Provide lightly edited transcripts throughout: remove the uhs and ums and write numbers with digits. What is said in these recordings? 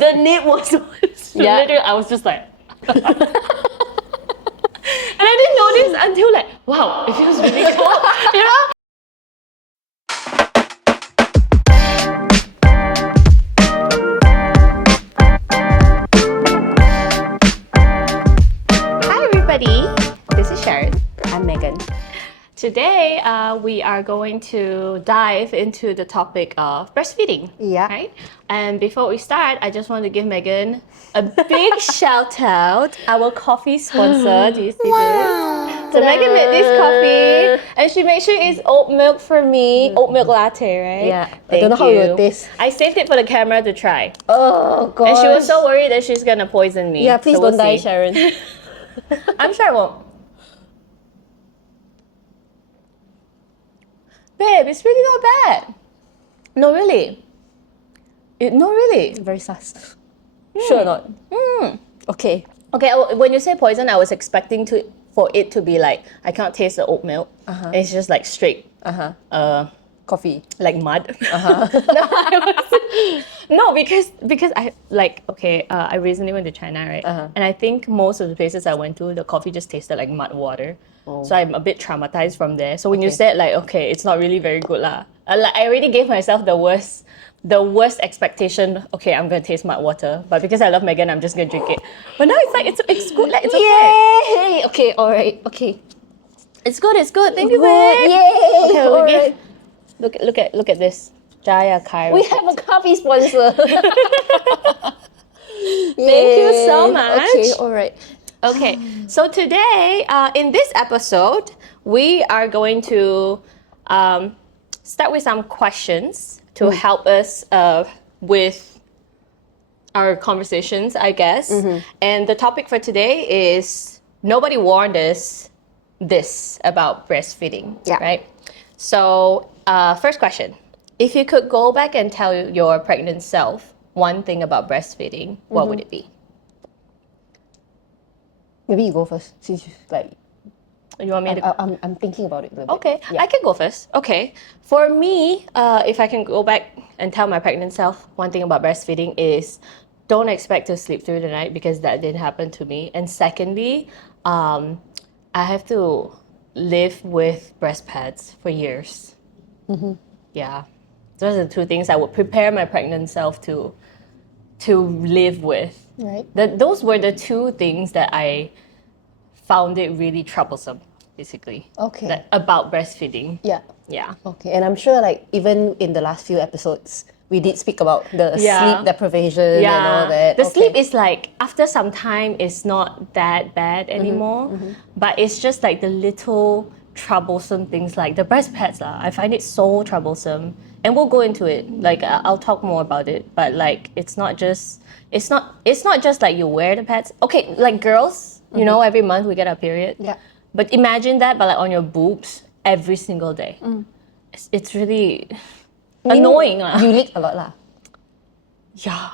The nip was literally, I was just like, and I didn't notice until like, wow, it feels really cold, you know? Hi everybody, this is Sharon. I'm Megan. Today, we are going to dive into the topic of breastfeeding. Yeah. Right? And before we start, I just want to give Megan a big shout out. Our coffee sponsor. Do you see this? So Megan made this coffee, and she made sure it's oat milk for me. Oat milk latte, right? Yeah. Thank I don't know how it will taste. I saved it for the camera to try. Oh god. And she was so worried that she's gonna poison me. Yeah, please So don't we'll die, see. Sharon. I'm sure I won't. Babe, it's really not bad. No, really. No, really. Very sus. Sure or not? Okay. Okay, when you say poison, I was expecting for it to be like, I can't taste the oat milk. It's just like straight, Coffee. like mud. Because I like, okay, I recently went to China, right? And I think most of the places I went to, the coffee just tasted like mud water. So I'm a bit traumatized from there. So when you said like, okay, it's not really very good lah. Like I already gave myself the worst expectation. Okay, I'm gonna taste mud water, but because I love Megan, I'm just gonna drink it. But now it's like it's good. Like it's okay. Yay! Okay, alright, okay. It's good. Thank you, Good, babe. yay! Okay, Alright. look at this. Jaya Cairo. We have a coffee sponsor. Thank you so much. Okay, alright. Okay, so today, in this episode, we are going to start with some questions to help us with our conversations, I guess. And the topic for today is nobody warned us this about breastfeeding, right? So, first question. If you could go back and tell your pregnant self one thing about breastfeeding, what would it be? Maybe you go first, since like You want me to? I'm thinking about it a little bit. Okay, I can go first. Okay. For me, if I can go back and tell my pregnant self one thing about breastfeeding is don't expect to sleep through the night because that didn't happen to me. And secondly, I have to live with breast pads for years. Yeah. Those are the two things I would prepare my pregnant self to live with. Right. Those were the two things that I found it really troublesome, basically. Okay. About breastfeeding. Yeah. Yeah. Okay, and I'm sure like even in the last few episodes, we did speak about the sleep deprivation and all that. The sleep is like, after some time, it's not that bad anymore. But it's just like the little troublesome things like the breast pads. I find it so troublesome. And we'll go into it. Like, I'll talk more about it. But like, it's not just like you wear the pads. Okay, like girls, you know, every month we get our period. Yeah. But imagine that, but like on your boobs every single day. It's really annoying. You leak a lot lah. Yeah.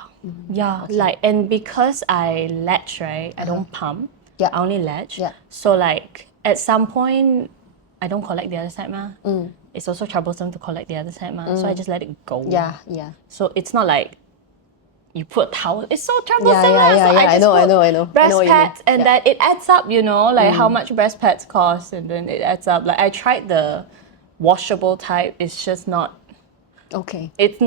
Yeah. Okay. Like, and because I latch, right? I don't pump. Yeah. I only latch. Yeah. So like at some point, I don't collect the other side ma. It's also troublesome to collect the other side ma. So I just let it go. Yeah. So it's not like you put a towel. It's so troublesome. So I know. Breast pads, and that it adds up, you know, like how much breast pads cost, and then it adds up. Like I tried the washable type. It's just not. Okay. It's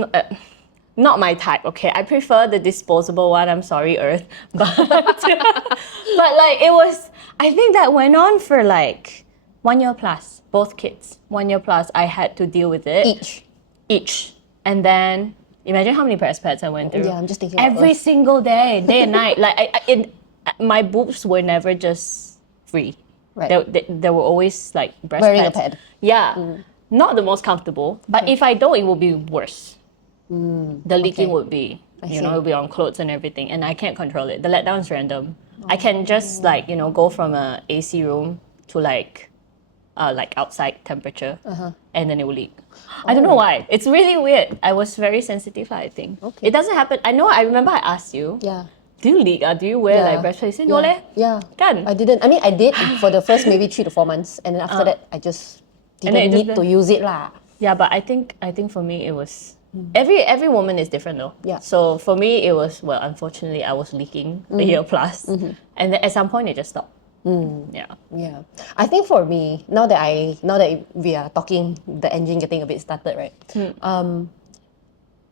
not my type. Okay, I prefer the disposable one. I'm sorry, Earth, but like it was. I think that went on for like 1 year plus. Both kids, 1 year plus. I had to deal with it each, and then. Imagine how many breast pads I went through. Yeah, I'm just thinking every single day and night. Like my boobs were never just free. Right. There were always like breast Wearing pads. a pad. Yeah, not the most comfortable. But if I don't, it will be worse. The leaking would be, it will be on clothes and everything, and I can't control it. The letdown is random. I can just like go from a AC room to like outside temperature, and then it will leak. I don't know why. It's really weird. I was very sensitive, I think. Okay. It doesn't happen. I remember I asked you. Yeah. Do you leak? Do you wear like breast pads? No leh. Yeah. Kan? I didn't. I mean, I did for the first maybe 3 to 4 months, and then after that, I just didn't need to use it lah. Yeah, but I think for me it was Every woman is different though. Yeah. So for me, it was, well, unfortunately, I was leaking a year plus. And then at some point, it just stopped. Yeah. Yeah. I think for me, now that we are talking, the engine getting a bit started, right?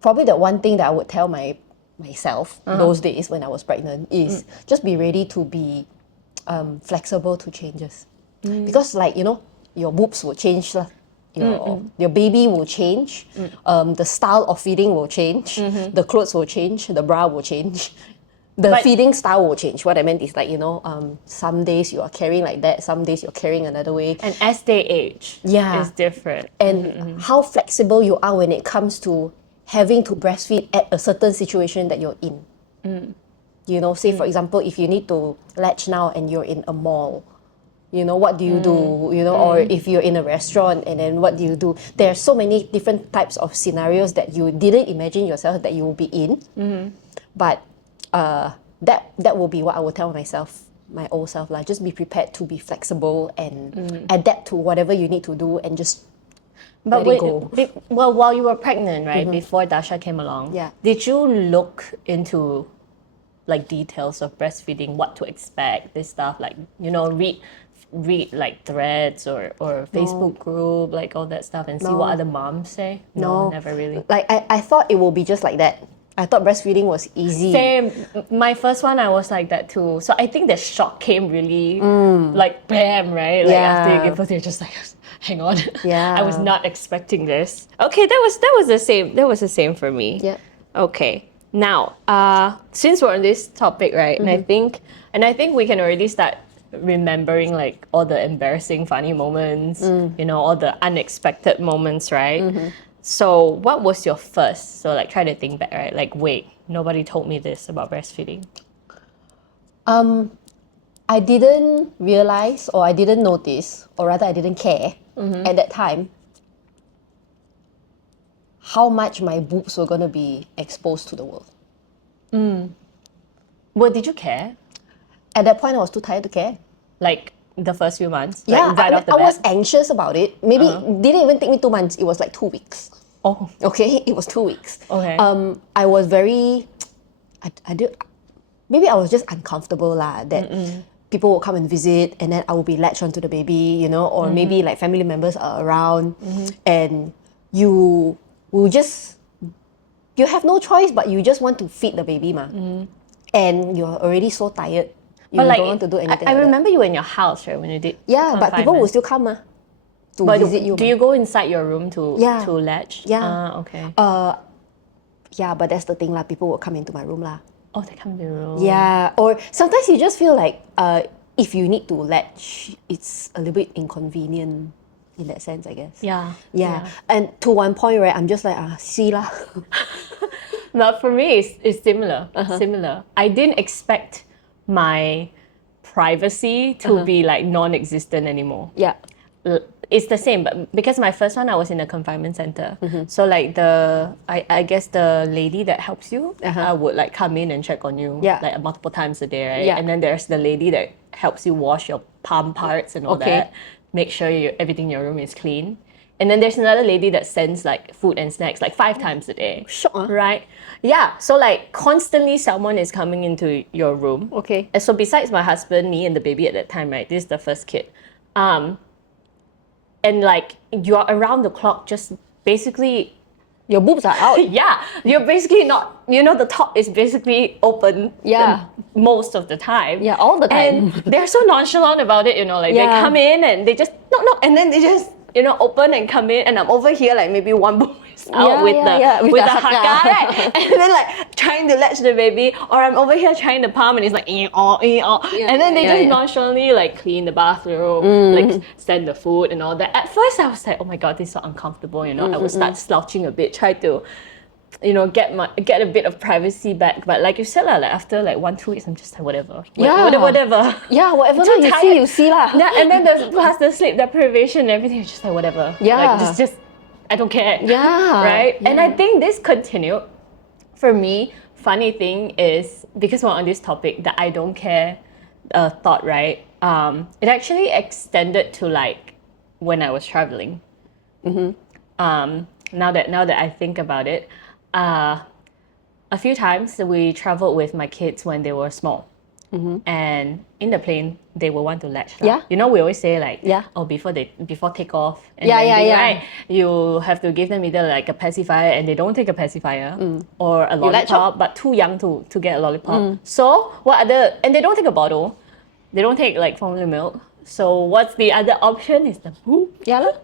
Probably the one thing that I would tell myself those days when I was pregnant is just be ready to be flexible to changes. Because like, you know, your boobs will change lah. Your baby will change, the style of feeding will change, the clothes will change, the bra will change. But feeding style will change. What I meant is like, you know, some days you are carrying like that, some days you're carrying another way. And as they age, it's different. And how flexible you are when it comes to having to breastfeed at a certain situation that you're in. You know, say for example, if you need to latch now and you're in a mall, you know, what do you do? You know, or if you're in a restaurant and then what do you do? There are so many different types of scenarios that you didn't imagine yourself that you will be in. But that will be what I will tell myself, my old self, like just be prepared to be flexible and adapt to whatever you need to do and just let it go. Well, while you were pregnant, right, before Dasha came along, did you look into like details of breastfeeding, what to expect, this stuff, like, you know, read like threads or Facebook group, like all that stuff, and see what other moms say? No, never really. Like I thought it will be just like that. I thought breastfeeding was easy. Same. My first one, I was like that too. So I think the shock came really like bam, right? Like after you give birth, you're just like, hang on. Yeah. I was not expecting this. Okay, that was the same. That was the same for me. Yeah. Okay. Now, since we're on this topic, right? And I think we can already start remembering like all the embarrassing, funny moments. You know, all the unexpected moments, right? So what was your first? So like try to think back, right? Like, wait, nobody told me this about breastfeeding. I didn't realize, or I didn't notice, or rather I didn't care at that time how much my boobs were going to be exposed to the world. Well, did you care? At that point, I was too tired to care. Like the first few months? Yeah, like right off the I bat? was anxious about it. Maybe it didn't even take me 2 months. It was like 2 weeks. Oh. Okay, it was 2 weeks. Okay. I was very, maybe I was just uncomfortable lah, that people will come and visit and then I will be latched onto the baby, you know, or maybe like family members are around and you will just, you have no choice but you just want to feed the baby ma. And you're already so tired. You don't want to do anything. I remember you were in your house, right, when you did. Yeah, but people will still come to visit you. Do you go inside your room to latch? Yeah. Okay. Yeah, but that's the thing lah. People will come into my room lah. Oh, they come to your room. Yeah, or sometimes you just feel like if you need to latch, it's a little bit inconvenient in that sense, I guess. Yeah. And to one point, right, I'm just like, see lah. But for me, it's similar. Similar. I didn't expect my privacy to be like non-existent anymore. Yeah. It's the same, but because my first one, I was in a confinement center. So like I guess the lady that helps you would like come in and check on you like multiple times a day, right? Yeah. And then there's the lady that helps you wash your palm parts and all that. Make sure everything in your room is clean. And then there's another lady that sends like food and snacks like 5 times a day. Sure. Right? Yeah. So like constantly someone is coming into your room. Okay. And so besides my husband, me and the baby at that time, right? This is the first kid. And like you're around the clock just basically your boobs are out. Yeah. You're basically not, you know, the top is basically open most of the time. Yeah, all the time. And they're so nonchalant about it, you know, like they come in and they just no, and then they just, you know, open and come in, and I'm over here like maybe one boob is out with the haka, right? And then like trying to latch the baby, or I'm over here trying to palm and it's like and then they just nonchalantly like clean the bathroom, like send the food and all that. At first I was like, oh my god, this is so uncomfortable, you know. I would start slouching a bit, try to, you know, get a bit of privacy back. But like you said lah, like after like 1-2 weeks, I'm just like whatever. Whatever. Yeah, whatever you see lah. Yeah, and then plus the sleep deprivation and everything, it's just like whatever. Yeah. Like just I don't care. Yeah. Right? Yeah. And I think this continued. For me, funny thing is, because we're on this topic, that I don't care thought, right? It actually extended to like when I was traveling. now that I think about it, a few times we traveled with my kids when they were small. And in the plane, they will want to latch. Yeah. You know, we always say like, Yeah. oh, before takeoff and Yeah, landing, yeah. right? You have to give them either like a pacifier, and they don't take a pacifier, or a latch lollipop, but too young to get a lollipop. So and they don't take a bottle. They don't take like formula milk. So what's the other option is the poop. Yeah lah.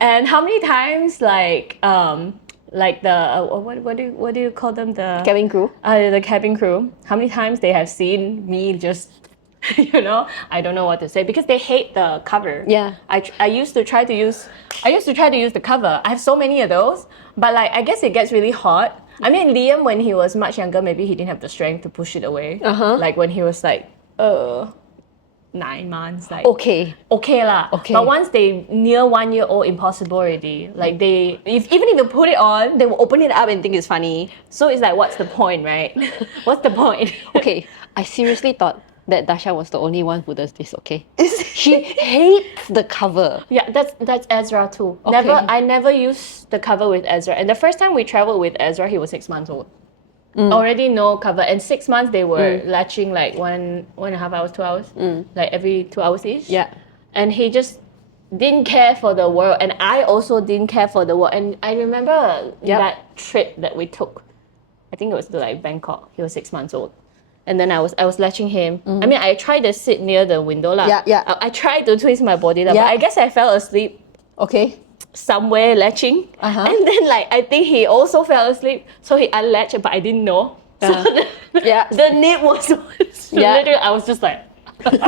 And how many times like the what do you call them, the Cabin crew. the cabin crew, how many times they have seen me just I don't know what to say because they hate the cover. Yeah. I used to try to use the cover. I have so many of those, but like I guess it gets really hot. I mean, Liam, when he was much younger, maybe he didn't have the strength to push it away. Like when he was like 9 months, like okay lah. Okay. But once they near 1 year old, impossible already. Like even if they put it on, they will open it up and think it's funny. So it's like, what's the point, right? What's the point? Okay, I seriously thought that Dasha was the only one who does this, okay? She hates the cover. Yeah, that's Ezra too. Okay. I never used the cover with Ezra. And the first time we traveled with Ezra, he was 6 months old. Already no cover, and 6 months they were latching like 1.5 hours, 2 hours, like every 2 hours each. Yeah. And he just didn't care for the world, and I also didn't care for the world. And I remember that trip that we took. I think it was to like Bangkok. He was 6 months old, and then I was latching him. I mean, I tried to sit near the window lah. Yeah. I tried to twist my body lah, Yeah. but I guess I fell asleep Okay. somewhere latching, and then like I think he also fell asleep, so he unlatched, but I didn't know. So the nip was literally, I was just like, and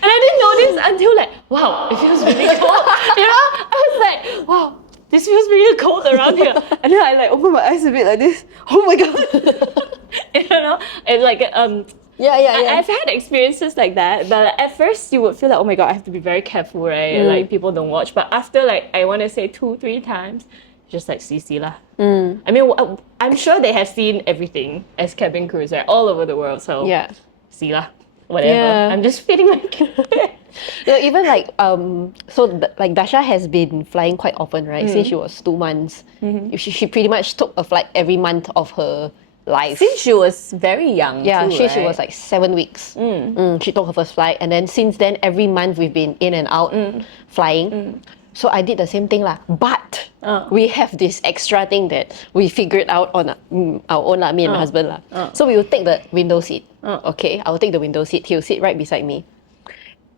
I didn't notice until like, wow, it feels really cold. I was like, wow, this feels really cold around here, and then I like open my eyes a bit like this. Oh my god, it's like I've had experiences like that, but at first you would feel like, oh my god, I have to be very careful, right? Like people don't watch. But after like, I want to say 2-3 times, just like CC lah. I mean, I'm sure they have seen everything as cabin crews, right? All over the world. So see lah, whatever. Yeah. I'm just feeding my kid. Even like like Dasha has been flying quite often, right? Since she was 2 months, she pretty much took a flight every month of her life. Since she was very young, too, she right? was like 7 weeks. She took her first flight, and then since then, every month we've been in and out flying. So I did the same thing lah. But we have this extra thing that we figured out on our own lah, me and my husband lah. So we will take the window seat. Okay, I will take the window seat. He'll sit right beside me.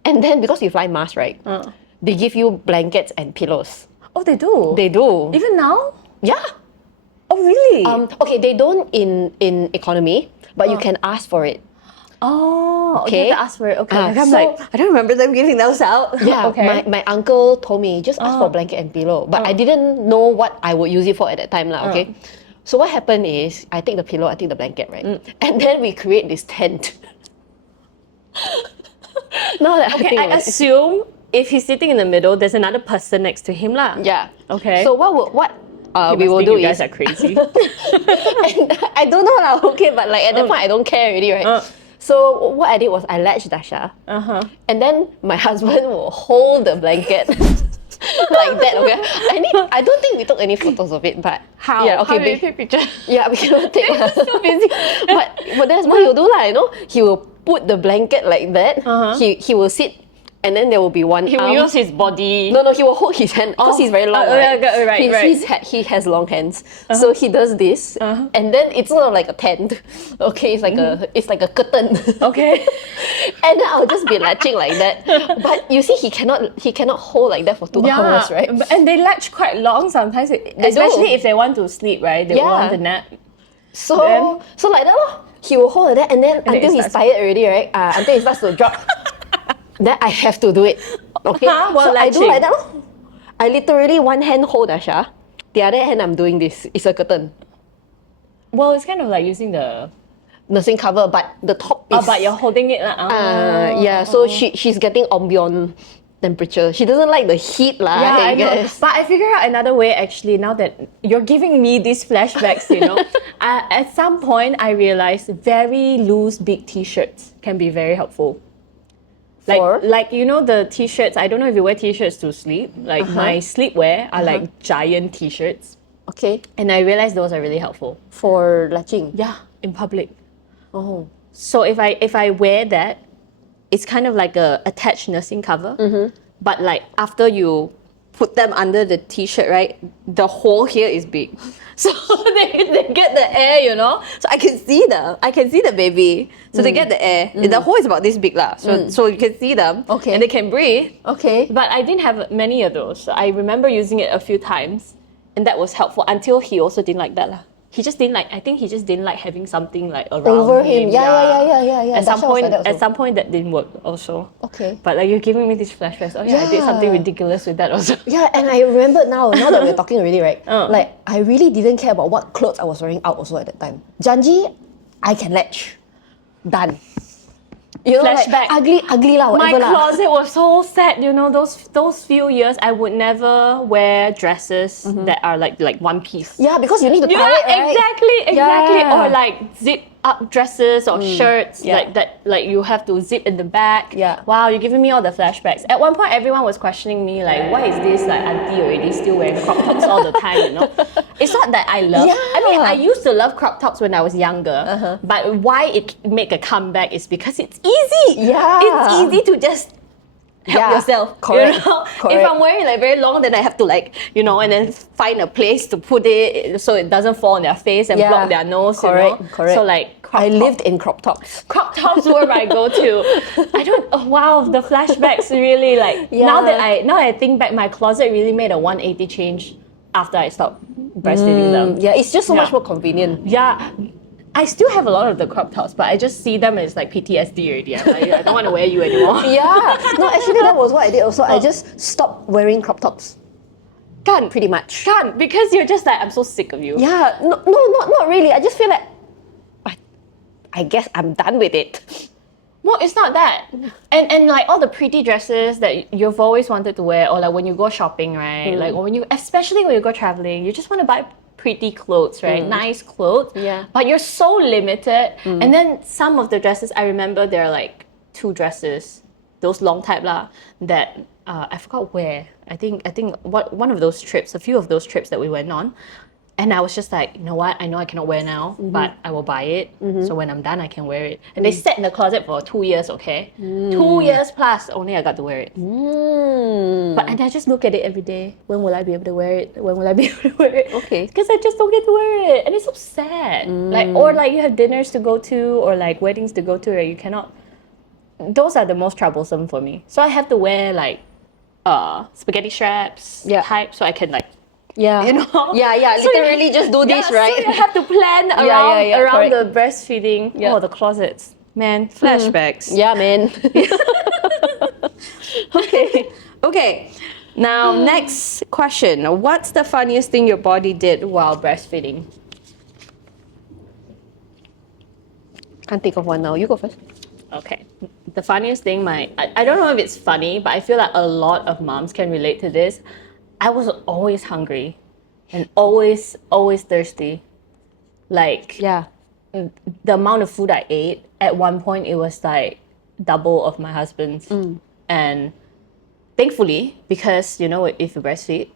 And then because we fly Mars, right? They give you blankets and pillows. Oh, they do? They do. Even now? Yeah. Oh, really? Okay, they don't in economy, but you can ask for it. Oh, Okay. you have to ask for it. Okay. I'm So, like, I don't remember them giving those out. Yeah, okay. my uncle told me, just ask for blanket and pillow. But I didn't know what I would use it for at that time lah, okay? So what happened is, I take the pillow, I take the blanket, right? And then we create this tent. Now that Okay, I think I about it. assume if he's sitting in the middle, there's another person next to him lah. Yeah. Okay. So what we will do you is... guys are crazy. And I don't know lah, okay, but like at that point I don't care already, right? So what I did was I latched Dasha, and then my husband will hold the blanket like that. Okay, I don't think we took any photos of it, but How? Yeah, okay, How do you take pictures? yeah, we cannot take. So busy. but that's what he'll do lah. You know, he will put the blanket like that. He will sit, and then there will be one He will arm. use his body. No, he will hold his hand because he's very long, right? Right. He has long hands, so he does this, and then it's sort of like a tent. Okay, it's like a curtain. Okay. And then I'll just be latching like that. But you see, he cannot hold like that for 2 hours, right? And they latch quite long sometimes, especially if they want to sleep, right? They want to nap. So Then- so like that lor. He will hold like that, and then then until it he's starts- tired already, right? Until he starts to drop. Then I have to do it. Okay. While So I do latching. like that lor. I literally one hand hold Dasha, the other hand I'm doing this. It's a curtain. Well, it's kind of like using the... Nursing cover, but the top is... but you're holding it. yeah, so she's getting ambient temperature. She doesn't like the heat lah, Yeah, I know. guess. But I figured out another way actually now that you're giving me these flashbacks, you know. At some point, I realized very loose big t-shirts can be very helpful Like you know the t-shirts. I don't know if you wear t-shirts to sleep. Like my sleepwear are like giant t-shirts, Okay. and I realized those are really helpful. For latching. Yeah, in public. Oh. So if I wear that, it's kind of like a attached nursing cover. But like after you put them under the t-shirt, right, the hole here is big. So they get the air, you know. So I can see the baby. So they get the air. The hole is about this big lah. So you can see them. Okay. And they can breathe. Okay. But I didn't have many of those. So I remember using it a few times, and that was helpful until he also didn't like that lah. He just didn't like. I think he just didn't like having something like around Over him. Yeah. At some Dasha was point, like that at also. some point that didn't work also. Okay. But like you're giving me these flashbacks. Oh yeah, I did something Yeah. ridiculous with that also. Yeah, and I remember now that we're talking already, right? Like, I really didn't care about what clothes I was wearing out also at that time. Janji, I can latch. Done. You know, Flashback. like, ugly lah, My whatever lah. closet was so sad, you know, those few years I would never wear dresses that are like one piece. Yeah, because you need to tie Yeah, it, right? exactly. Yeah. Or like zip up dresses or shirts Yeah. like that, like you have to zip in the back. Yeah. Wow, you're giving me all the flashbacks. At one point, everyone was questioning me like, why is this like auntie already still wearing crop tops all the time? You know, it's not that I love. I mean, Yeah. I used to love crop tops when I was younger, but why it make a comeback is because it's easy. Yeah. It's easy to just help Yeah, yourself. correct, You know? correct. If I'm wearing like very long, then I have to like, you know, and then find a place to put it so it doesn't fall on their face and Yeah, block their nose. correct, you know? correct. So like crop I top- lived in crop tops. crop tops were my go-to. I don't. Oh, wow, the flashbacks really like. Yeah. Now that I think back, my closet really made a 180 change after I stopped breastfeeding them. Yeah, it's just so much Yeah. more convenient. Yeah. I still have a lot of the crop tops, but I just see them as like PTSD already. I'm like, I don't want to wear you anymore. Yeah. No, actually, that was what I did also. I just stopped wearing crop tops. Can't. Pretty much. Can't, because you're just like, I'm so sick of you. Yeah, no, not really. I just feel like, I guess I'm done with it. No, it's not that. And like all the pretty dresses that you've always wanted to wear, or like when you go shopping, right? Like especially when you go traveling, you just want to buy pretty clothes, right? Nice clothes. Yeah. But you're so limited. And then some of the dresses, I remember there are like 2 dresses, those long type lah, that I forgot where. I think one of those trips, a few of those trips that we went on. And I was just like, you know what? I know I cannot wear now, but I will buy it. So when I'm done, I can wear it. And they sat in the closet for 2 years, okay? 2 years plus, only I got to wear it. But and I just look at it every day. When will I be able to wear it? When will I be able to wear it? Okay. Because I just don't get to wear it. And it's so sad. Or like you have dinners to go to, or like weddings to go to, right? You cannot. Those are the most troublesome for me. So I have to wear like spaghetti straps type, so I can like, Yeah. you know? Yeah, So you- literally just do this, right? So you have to plan around, yeah, around correct. the breastfeeding. Yeah. Oh, the closets. Man, flashbacks. Yeah, man. Okay. Now, next question. What's the funniest thing your body did while breastfeeding? Can't think of one now. You go first. Okay. The funniest thing, I don't know if it's funny, but I feel like a lot of moms can relate to this. I was always hungry and always thirsty. Like, Yeah. the amount of food I ate, at one point it was like double of my husband's. And thankfully, because you know, if you breastfeed,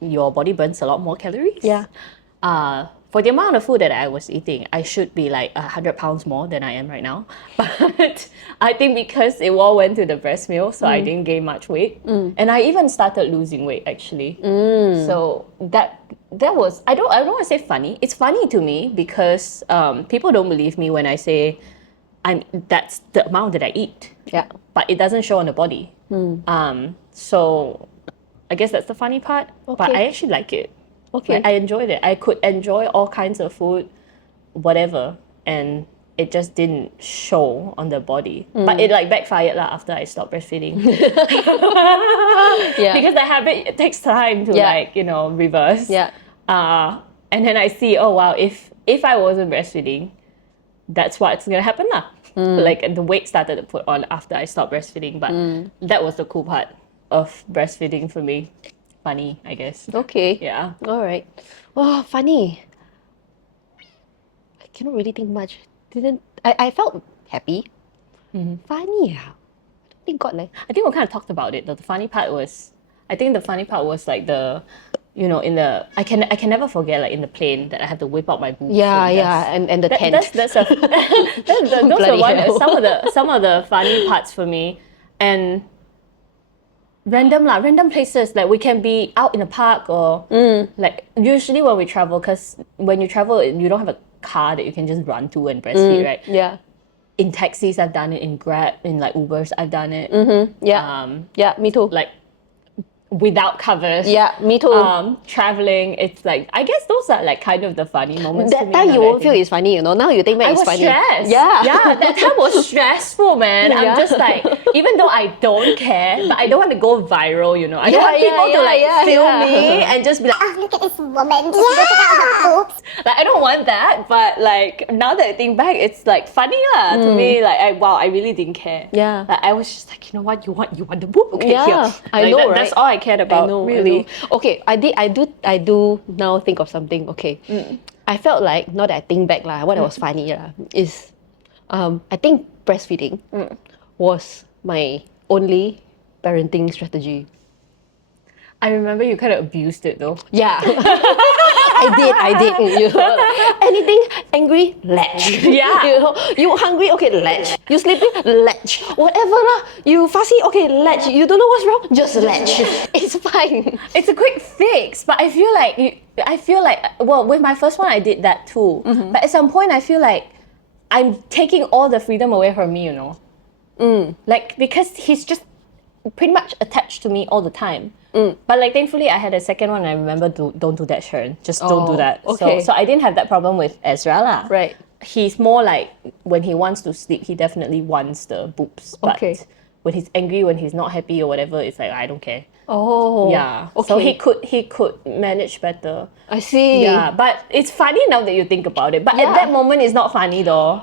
your body burns a lot more calories. Yeah. For the amount of food that I was eating, I should be like 100 pounds more than I am right now. But I think because it all went to the breast milk, so I didn't gain much weight. And I even started losing weight actually. So that was, I don't want to say funny. It's funny to me because people don't believe me when I say that's the amount that I eat. Yeah. But it doesn't show on the body. So I guess that's the funny part. But Okay. I actually like it. Okay. Like, I enjoyed it. I could enjoy all kinds of food, whatever, and it just didn't show on the body. But it like backfired lah after I stopped breastfeeding. Yeah. Because the habit, it takes time to like, you know, reverse. Yeah. And then I see, oh wow, if I wasn't breastfeeding, that's what's gonna happen lah. Like the weight started to put on after I stopped breastfeeding. But that was the cool part of breastfeeding for me. Funny, I guess. Okay. Yeah. All right. Oh, funny. I cannot really think much. I felt happy. Funny. I don't Thank God, like. I think we kind of talked about it. Though the funny part was, I think the funny part was like the, in the I can never forget like in the plane that I had to whip out my boobs. Yeah, and yeah, and the tent. That's a those Bloody are one hell. some of the funny parts for me. And random places, like we can be out in a park or like usually when we travel, because when you travel you don't have a car that you can just run to and breastfeed, right? Yeah. In taxis I've done it, in Grab, in like Ubers I've done it. Yeah. Yeah, me too. Like without covers. Yeah, me too. Traveling, it's like, I guess those are like kind of the funny moments to That me. time now you that I won't feel think. it's funny, you know. Now you think back I it's was funny. stressed. Yeah. Yeah, that time was stressful, man. Yeah. I'm just like, even though I don't care, but I don't want to go viral, you know. I don't Yeah, want people yeah, to like yeah, film yeah. me and just be like, Oh, look at this woman. Just ripping out her boobs. like, I don't want that. But like, now that I think back, it's like funny lah to me. Like, I really didn't care. Yeah. Like, I was just like, you know what, you want the boob? Okay, Yeah, here. I Like, know, that- right? That's all I cared about, really. Okay, I do now think of something. Okay, I felt like, now that I think back lah, what was funny lah is, I think breastfeeding was my only parenting strategy. I remember you kind of abused it though. Yeah, I did. You know, anything angry, latch. Yeah. You know, you hungry, okay, latch. You sleepy, latch. Whatever lah. You fussy, okay, latch. You don't know what's wrong, just latch. It's fine. It's a quick fix, but I feel like well, with my first one I did that too. But at some point I feel like I'm taking all the freedom away from me, you know. Like, because he's just pretty much attached to me all the time. But like, thankfully I had a second one and I remember don't do that, Sharon. Just don't do that. okay. So I didn't have that problem with Ezra lah. Right. He's more like, when he wants to sleep, he definitely wants the boobs. But Okay. when he's angry, when he's not happy or whatever, it's like, I don't care. Oh. Yeah. Okay. So he could manage better. I see. Yeah. But it's funny now that you think about it. But Yeah. at that moment, it's not funny though.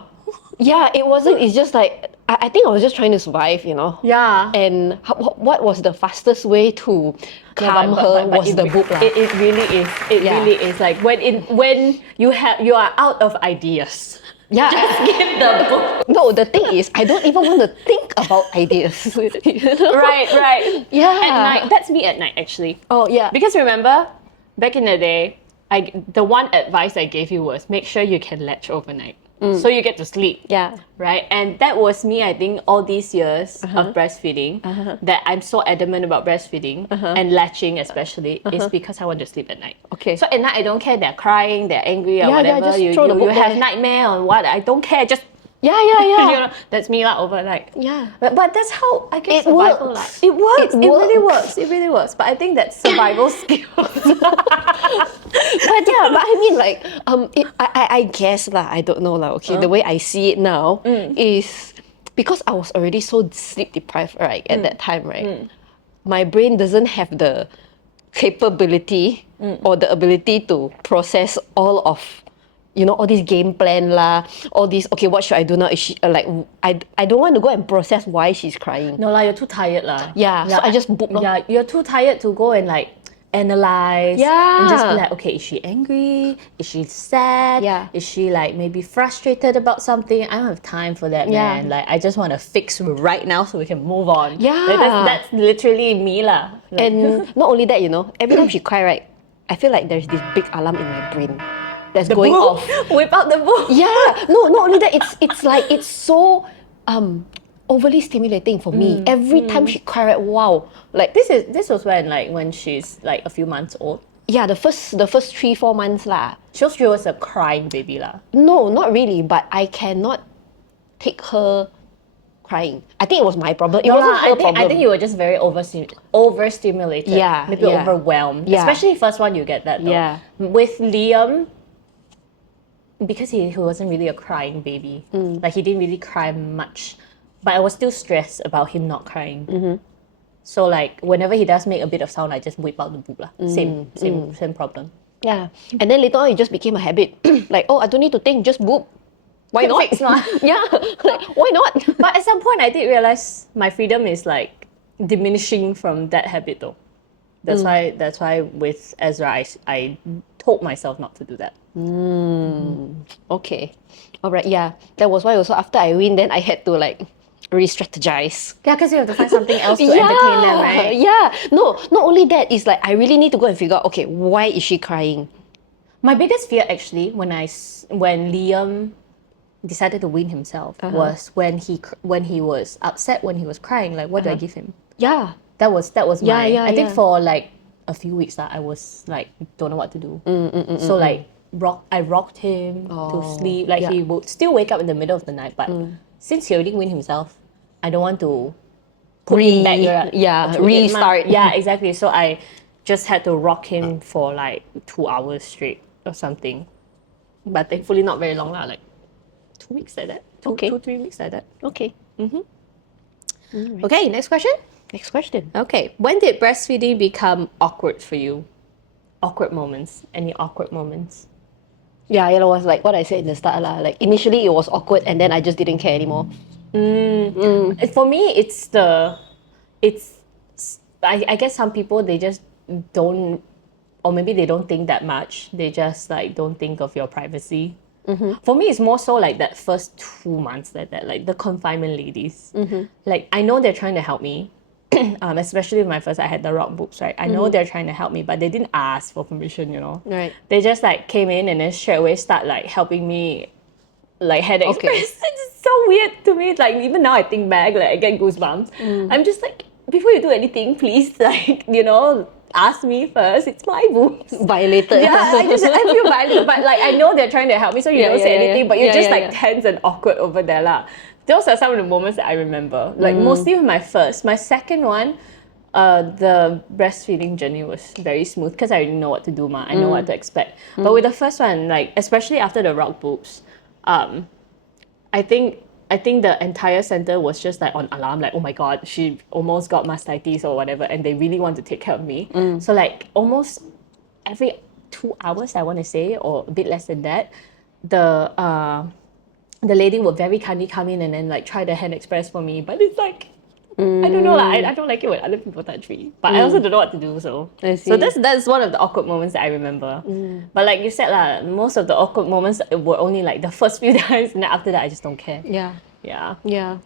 Yeah, it wasn't. It's just like, I think I was just trying to survive, you know. Yeah. And what was the fastest way to calm her was the book lah. It really is. It Yeah. really is. Like when you are out of ideas. Yeah. Just give the book. No, the thing is, I don't even want to think about ideas. You know? Right. Yeah. At night. That's me at night actually. Oh yeah. Because remember, back in the day, the one advice I gave you was make sure you can latch overnight. So you get to sleep. Yeah. Right? And that was me, I think, all these years of breastfeeding, that I'm so adamant about breastfeeding and latching especially, is because I want to sleep at night. Okay. So at night, I don't care, they're crying, they're angry or Yeah, yeah, whatever. just you throw the book have there. nightmare or what, I don't care, just, Yeah. you know, that's me lah overnight. Yeah. But that's how, I guess, It survival works. like. It works. It It really works. works. It really works. But I think that's survival skills. But I mean, like, I guess lah, I don't know lah. Okay, the way I see it now is because I was already so sleep deprived, right, at that time, right. My brain doesn't have the capability or the ability to process all of, you know, all this game plan lah, all this. Okay, what should I do now? Is she like, I don't want to go and process why she's crying. No lah, you're too tired lah. Yeah, so I just book lor. Yeah, you're too tired to go and like analyze. Yeah. And just be like, okay, is she angry? Is she sad? Yeah. Is she like maybe frustrated about something? I don't have time for that, Yeah. man. Like, I just want to fix right now so we can move on. Yeah. Like, that's literally me lah. Like, And not only that, you know, every time she cry, right, I feel like there's this big alarm in my brain that's going book. off. Whip out the book. Yeah, no, not only that, it's like, it's so overly stimulating for me. Every time she cry, right, wow, like This was when she's like a few months old. yeah, the first 3-4 months lah. She was a crying baby lah. No, not really, but I cannot take her crying. I think it was my problem. It wasn't her problem. I think you were just very overstimulated. Yeah, Maybe yeah. overwhelmed. Yeah. Especially first one, you get that though. Yeah. With Liam, because he wasn't really a crying baby. Like, he didn't really cry much. But I was still stressed about him not crying. So like, whenever he does make a bit of sound, I just whip out the boob lah. Same problem. Yeah, and then later on, it just became a habit. Like, oh, I don't need to think, just boop. Why Quick not? fix lah. Yeah, like, why not? But at some point, I did realize my freedom is like diminishing from that habit though. That's why with Ezra, I told myself not to do that. Okay, all right, yeah. That was why also after I win, then I had to like re-strategize. Yeah, because you have to find something else to entertain them, right? Yeah. No, not only that, it's like I really need to go and figure out, okay, why is she crying? My biggest fear actually when when Liam decided to wean himself was when he was upset, when he was crying, like what do I give him? Yeah. That was Yeah, my yeah, I think yeah. for like a few weeks that I was like don't know what to do. So like I rocked him to sleep. Like yeah. he would still wake up in the middle of the night, but since he already weaned himself, I don't want to put him back. Restart. Yeah, exactly. So I just had to rock him for like 2 hours straight or something. But thankfully not very long lah, like 2 weeks like that. Okay. 2-3 weeks like that. Okay. Okay, next question. Next question. Okay, when did breastfeeding become awkward for you? Awkward moments. Any awkward moments? Yeah, it was like what I said in the start lah. Like initially it was awkward and then I just didn't care anymore. For me, I guess some people, they just don't, or maybe they don't think that much. They just like don't think of your privacy. For me, it's more so like that first 2 months like the confinement ladies. Like I know they're trying to help me. Especially when I had the rock boobs, right? I know they're trying to help me, but they didn't ask for permission, you know? Right. They just like came in and then straight away start like helping me like head express. It's so weird to me. Like even now I think back, like I get goosebumps. I'm just like, before you do anything, please like, you know, ask me first. It's my boobs. Violated. Yeah, I feel violated. But like I know they're trying to help me, so you don't say anything, but you're just like tense and awkward over there lah. Those are some of the moments that I remember. Like mostly with my first. My second one, the breastfeeding journey was very smooth because I already know what to do, I know what to expect. But with the first one, like especially after the rock boobs, I think the entire center was just like on alarm, like, oh my god, she almost got mastitis or whatever, and they really want to take care of me. So like almost every 2 hours, I want to say, or a bit less than that, the lady would very kindly come in and then like try the hand express for me. But it's like, I don't know, like, I don't like it when other people touch me. But I also don't know what to do, so. I see. So that's one of the awkward moments that I remember. But like you said, most of the awkward moments were only like the first few times, and then after that I just don't care. Yeah. Yeah. Yeah.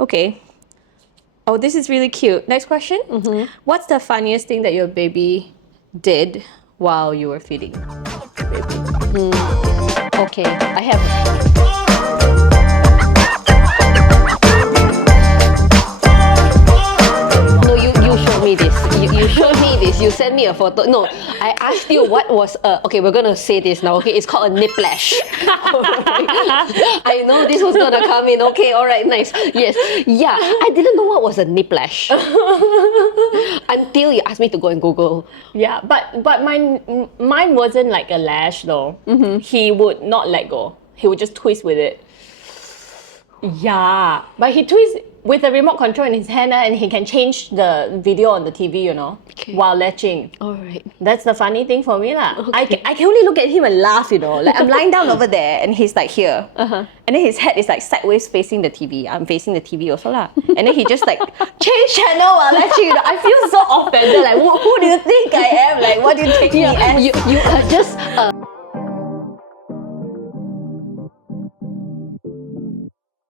Okay. Oh, this is really cute. Next question. What's the funniest thing that your baby did while you were feeding? Okay. I have. No, you showed me this. You showed me this. You sent me a photo. No, I asked you what was okay, we're gonna say this now. Okay, it's called a nip lash. I know this was gonna come in. Okay, all right, nice. Yes, yeah. I didn't know what was a nip lash until you asked me to go and Google. Yeah, but mine wasn't like a lash though. He would not let go. He would just twist with it. Yeah, but he twists with the remote control in his hand, and he can change the video on the TV, you know, while latching. All right. That's the funny thing for me lah. Okay. I can only look at him and laugh, you know. Like I'm lying down over there and he's like here. And then his head is like sideways facing the TV. I'm facing the TV also lah. And then he just like change channel while latching. You know? I feel so offended. Like who do you think I am? Like what do you think me as? You are just